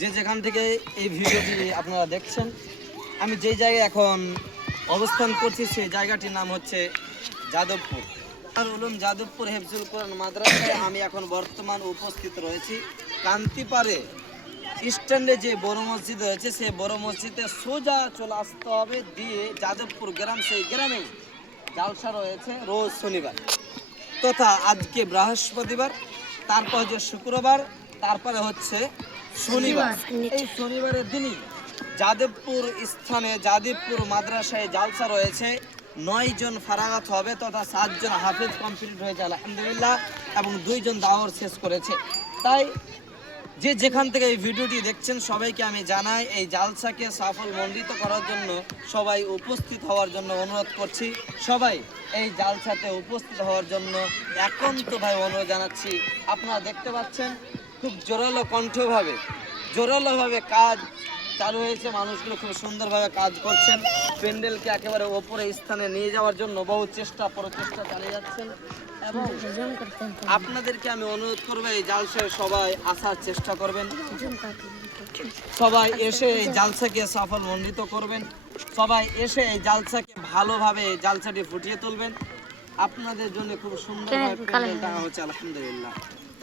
যে যেখান থেকে এই ভিডিওটি আপনারা দেখছেন, আমি যেই জায়গায় এখন অবস্থান করছি সেই জায়গাটির নাম হচ্ছে যাদবপুর। আর উলুম যাদবপুর হেফজুল কোরআন মাদ্রাসায় আমি এখন বর্তমান উপস্থিত রয়েছি। কান্তিপাড়ে স্ট্যান্ডে যে বড় মসজিদ রয়েছে সেই বড় মসজিদে সোজা চলে আসতে হবে, দিয়ে যাদবপুর গ্রাম, সেই গ্রামে জালসা রয়েছে রোজ শনিবার তথা আজকে বৃহস্পতিবার, তারপর হচ্ছে শুক্রবার, তারপরে হচ্ছে শনিবার। এই শনিবারের দিনই যাদবপুর স্থানে যাদবপুর মাদ্রাসায় জালসা রয়েছে। 9 জন ফারাগাত হবে তথা 7 জন হাফেজ কমপ্লিট হয়েছে আলহামদুলিল্লাহ, এবং 2 জন দাওয়াত শেষ করেছে। তাই যে যেখান থেকে এই ভিডিওটি দেখছেন সবাইকে আমি জানাই এই জালসাকে সাফল্যমণ্ডিত করার জন্য সবাই উপস্থিত হওয়ার জন্য অনুরোধ করছি। সবাই এই জালসাতে উপস্থিত হওয়ার জন্য একান্তভাবে অনুরোধ জানাচ্ছি। আপনারা দেখতে পাচ্ছেন খুব জোরালোভাবে কাজ চালু হয়েছে। মানুষগুলো খুব সুন্দরভাবে কাজ করছেন। প্যান্ডেলকে একেবারে ওপরে স্থানে নিয়ে যাওয়ার জন্য বহু প্রচেষ্টা চালিয়ে যাচ্ছেন। এবং আপনাদেরকে আমি অনুরোধ করবো এই জালসায় সবাই আসার চেষ্টা করবেন, সবাই এসে এই জালসাকে সাফল্যমণ্ডিত করবেন, সবাই এসে এই জালসাকে ভালোভাবে এই জালসাটি ফুটিয়ে তুলবেন। আপনাদের জন্য খুব সুন্দরভাবে প্যান্ডেল টাঙা হচ্ছে আলহামদুলিল্লাহ।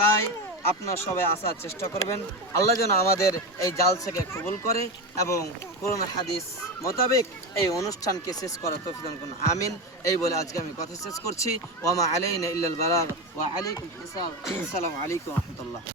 তাই আপনারা সবাই আসার চেষ্টা করবেন। আল্লাহ যেন আমাদের এই জালসাকে কবুল করে এবং কোরআন হাদিস মোতাবেক এই অনুষ্ঠানকে শেষ করার তৌফিক দান করুন, আমিন। এই বলে আজকে আমি কথা শেষ করছি। ওয়া মা আলাইনা ইল্লাল বালাগ ওয়া আলাইকুম হিসাব। আসসালামু আলাইকুম ওয়া রাহমাতুল্লাহ।